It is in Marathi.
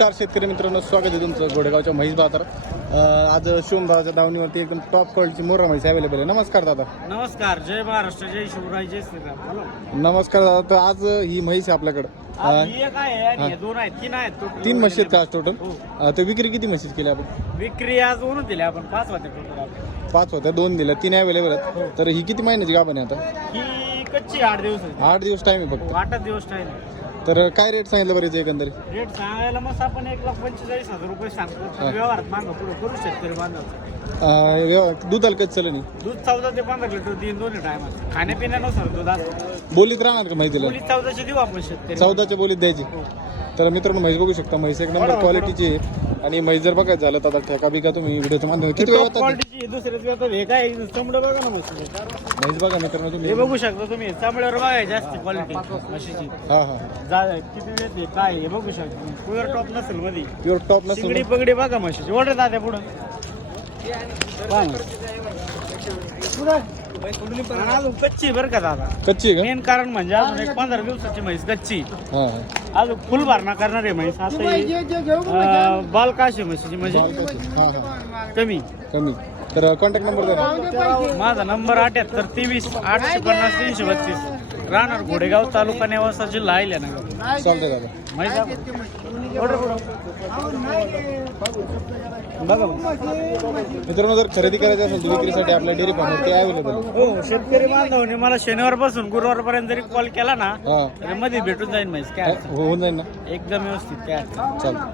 नमस्कार शेतकरी मित्रांनो, स्वागत आहे तुमचं घोडेगावच्या म्हैस बाजार. आज शिवमदाच्या दावणीवरती एकदम टॉप क्वालिटीची मोर्रा म्हैस अवेलेबल आहे. नमस्कार दादा. नमस्कार. जय महाराष्ट्र, जय शिवराय, जय श्रीराम. बोला. नमस्कार दादा. तर आज ही म्हैस आहे आपल्याकडं. ही एक आहे आणि हे दोन आहेत, तीन आहेत total. तीन म्हशी आहेत का आज टोटल? हो. तर विक्री किती म्हशीच केली आपण? विक्री आज दोन दिल्या आपण, 5 होते total. 5 होत्या, 2 दिल्या, 3 अवेलेबल आहेत. तर ही किती महिन्याची गाभण आहे आता? ही कच्ची 8 दिवस आहे. 8 दिवस टाइम आहे फक्त. 8 दिवस टाइम. तर काय रेट सांगितलं बरेच एकंदरीत? रेट सांगायला मस्त आपण 1,45,000 रुपये सांगतो. पण व्यवहारात मागं पुढे करू शेतकरी बांधव. दुधाला कच चलं नाही. दूध 14 ते 15 लिटर दिन दोन्ही टायमात. खाण्यापिण्यानुसार दूध असतं. बोलीत राहणार का माहितीला? पोलीस 14ची देऊ आपण शेतकरी. 14च्या बोलीत द्यायची. तर मित्रांनो, म्हैस बघू शकता. म्हैस एक नंबर क्वालिटीची आहे. आणि म्हैस जर बघायचं झालं तर ठेका बिका तुम्ही व्हिडिओच्या माध्यमातून किती वेळ होता? क्वालिटीची दुसऱ्याच वेळ हे काय चमडं बघा ना मस्त. म्हैस बघा मित्रांनो तुम्ही. हे बघू शकता तुम्ही, चांबड्यावर बघाय जास्त क्वालिटी म्हशीची. हा हा. किती येते काय हे बघू शकता. प्युअर टॉप नसेल मध्ये. प्युअर टॉप सिगडी नसली. पगडी बघा म्हशीची. ऑर्डर दाद्या पुढं अजून कच्ची बरं का दादा. कच्ची आहे मेन कारण म्हणजे अजून एक 15 दिवसाची म्हैस कच्ची. का? हा हा. अजून फुल भरणा करणार आहे म्हैस. असं बालकाशी म्हशीची म्हणजे हा हा. कमी. कमी. तर कॉन्टॅक्ट नंबर द्या ना. माझा नंबर 78 23 850 332. राहणार घोडेगाव, तालुका नेवासा, जिल्हा अहिल्यानगर. चालतंय दादा. मित्रांनो, जर खरेदी करायची असेल तर विक्रीसाठी आपल्या डेअरी फार्मवरती अवेलेबल आहे. हो, शेतकरी बांधवांनी मला शनिवारपासून गुरुवारपर्यंत जरी कॉल केला ना, हा. तर मध्ये भेटून जाईल म्हैस. काय होऊन जाईल ना. एकदम व्यवस्थित. काय चालतं.